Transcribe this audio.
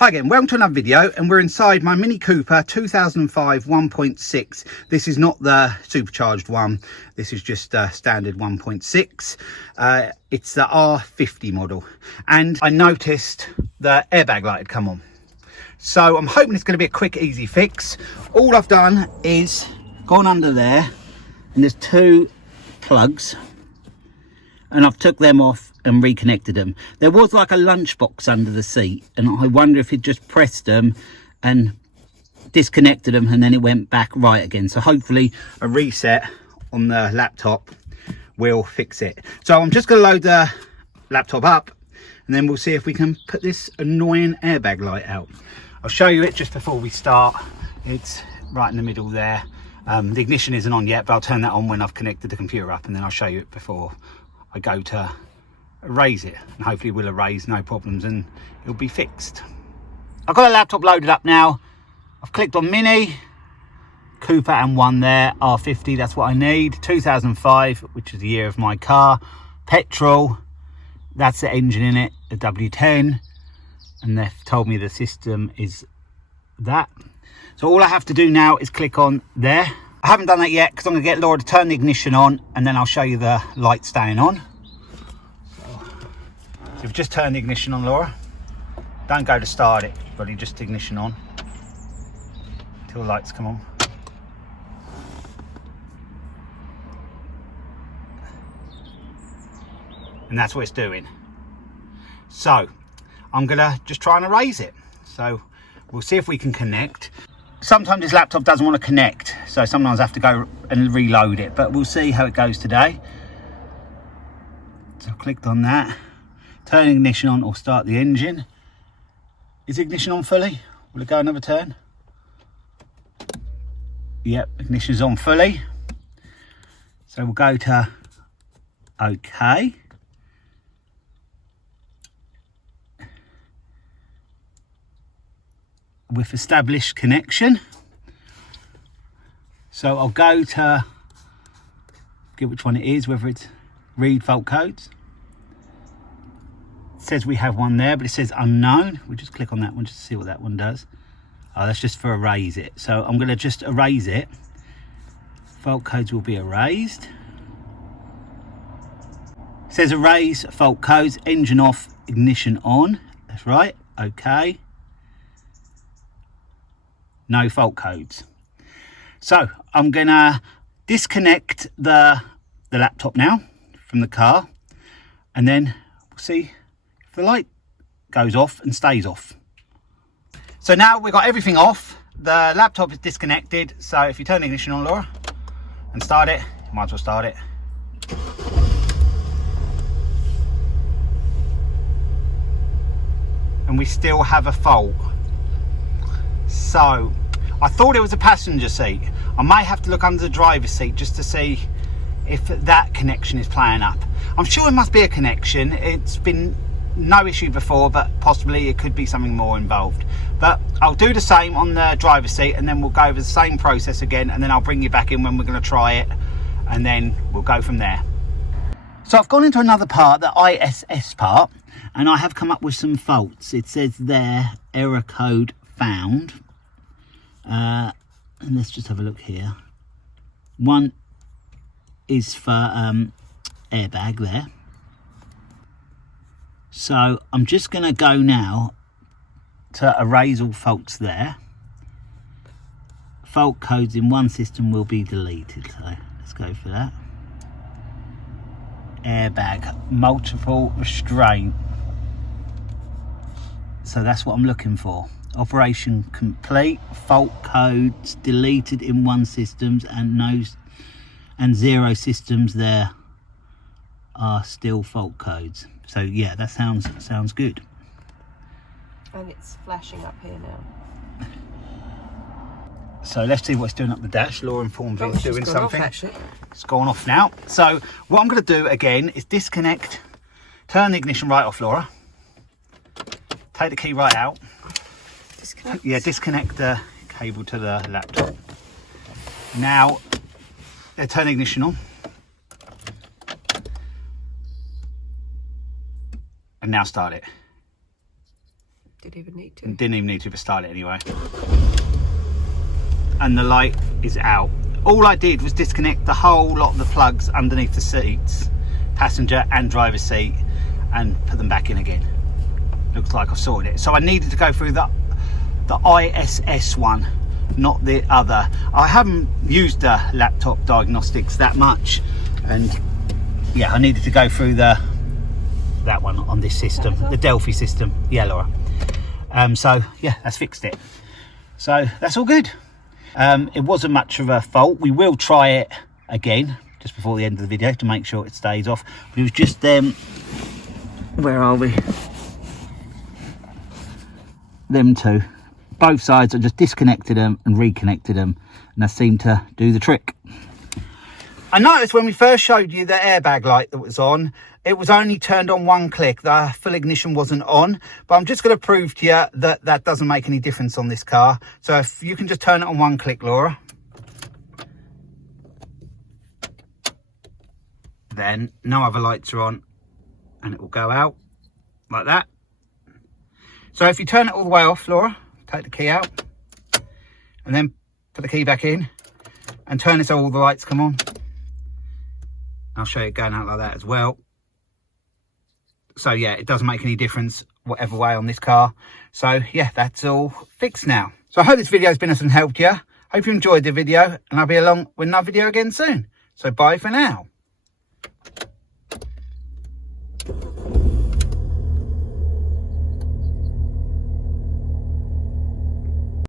Hi again, welcome to another video, and we're inside my Mini Cooper 2005 1.6. This is not the supercharged one, this is just a standard 1.6. It's the R50 model, and I noticed the airbag light had come on. So I'm hoping it's going to be a quick, easy fix. All I've done is gone under there, and there's two plugs, and I've took them off and reconnected them. There was like a lunchbox under the seat, and I wonder if it just pressed them and disconnected them, and then it went back right again. So hopefully a reset on the laptop will fix it. So I'm just going to load the laptop up, and then we'll see if we can put this annoying airbag light out. I'll show you it just before we start. It's right in the middle there. The ignition isn't on yet, but I'll turn that on when I've connected the computer up, and then I'll show you it before I go to erase it, and hopefully we'll erase, no problems, and it'll be fixed. I've got a laptop loaded up now. I've clicked on Mini Cooper and one there, R50, that's what I need. 2005, which is the year of my car. Petrol, that's the engine in it, the W10, and they've told me the system is that. So all I have to do now is click on there. I haven't done that yet because I'm going to get Laura to turn the ignition on, and then I'll show you the light staying on. So we've just turned the ignition on, Laura. Don't go to start it, but just ignition on until the lights come on. And that's what it's doing. So I'm gonna just try and erase it. So we'll see if we can connect. Sometimes this laptop doesn't want to connect, so sometimes I have to go and reload it, but we'll see how it goes today. So I clicked on that. Turn ignition on or start the engine. Is ignition on fully? Will it go another turn? Yep, ignition's on fully. So we'll go to OK. With established connection. So I'll go to get which one it is, whether it's read fault codes. It says we have one there, but it says unknown. We'll just click on that one just to see what that one does. Oh, that's just for erase it. So I'm going to just erase it. Fault codes will be erased. It says erase fault codes, engine off, ignition on. That's right. Okay. No fault codes. So I'm going to disconnect the laptop now from the car, and then we'll see if the light goes off and stays off. So now we've got everything off. The laptop is disconnected. So if you turn the ignition on, Laura, and start it, you might as well start it. And we still have a fault. So I thought it was a passenger seat. I may have to look under the driver's seat just to see if that connection is playing up. I'm sure it must be a connection. It's been no issue before, but possibly it could be something more involved. But I'll do the same on the driver's seat, and then we'll go over the same process again, and then I'll bring you back in when we're going to try it, and then we'll go from there. So I've gone into another part, the ISS part, and I have come up with some faults. It says there, error code found. And let's just have a look here. One is for airbag there. So I'm just going to go now to erase all faults there. Fault codes in one system will be deleted, so let's go for that. Airbag, multiple restraint. So that's what I'm looking for. Operation complete. Fault codes deleted in one systems, and zero systems there are still fault codes. So yeah, that sounds good. And it's flashing up here now. So let's see what it's doing up the dash. Laura informed me it's doing something. Off, it's gone off now. So what I'm going to do again is disconnect, turn the ignition right off, Laura. Take the key right out. Disconnect. Yeah, disconnect the cable to the laptop. Now, turn the ignition on. And now start it. Didn't even need to. Didn't even need to start it anyway. And the light is out. All I did was disconnect the whole lot of the plugs underneath the seats, passenger and driver seat, and put them back in again. Looks like I've sorted it. So I needed to go through the ISS one, not the other. I haven't used the laptop diagnostics that much, and yeah, I needed to go through that one on this system, the Delphi system. Yeah, Laura. So yeah, that's fixed it. So that's all good. It wasn't much of a fault. We will try it again just before the end of the video to make sure it stays off. But it was just where are we? Them two. Both sides, I just disconnected them and reconnected them, and that seemed to do the trick. I noticed when we first showed you the airbag light that was on, it was only turned on one click. The full ignition wasn't on, but I'm just going to prove to you that that doesn't make any difference on this car. So if you can just turn it on one click, Laura. Then no other lights are on, and it will go out like that. So if you turn it all the way off, Laura, take the key out and then put the key back in and turn it so all the lights come on. I'll show you it going out like that as well. So yeah, it doesn't make any difference whatever way on this car. So yeah, that's all fixed now. So I hope this video has been of some help to you. Hope you enjoyed the video, and I'll be along with another video again soon. So bye for now.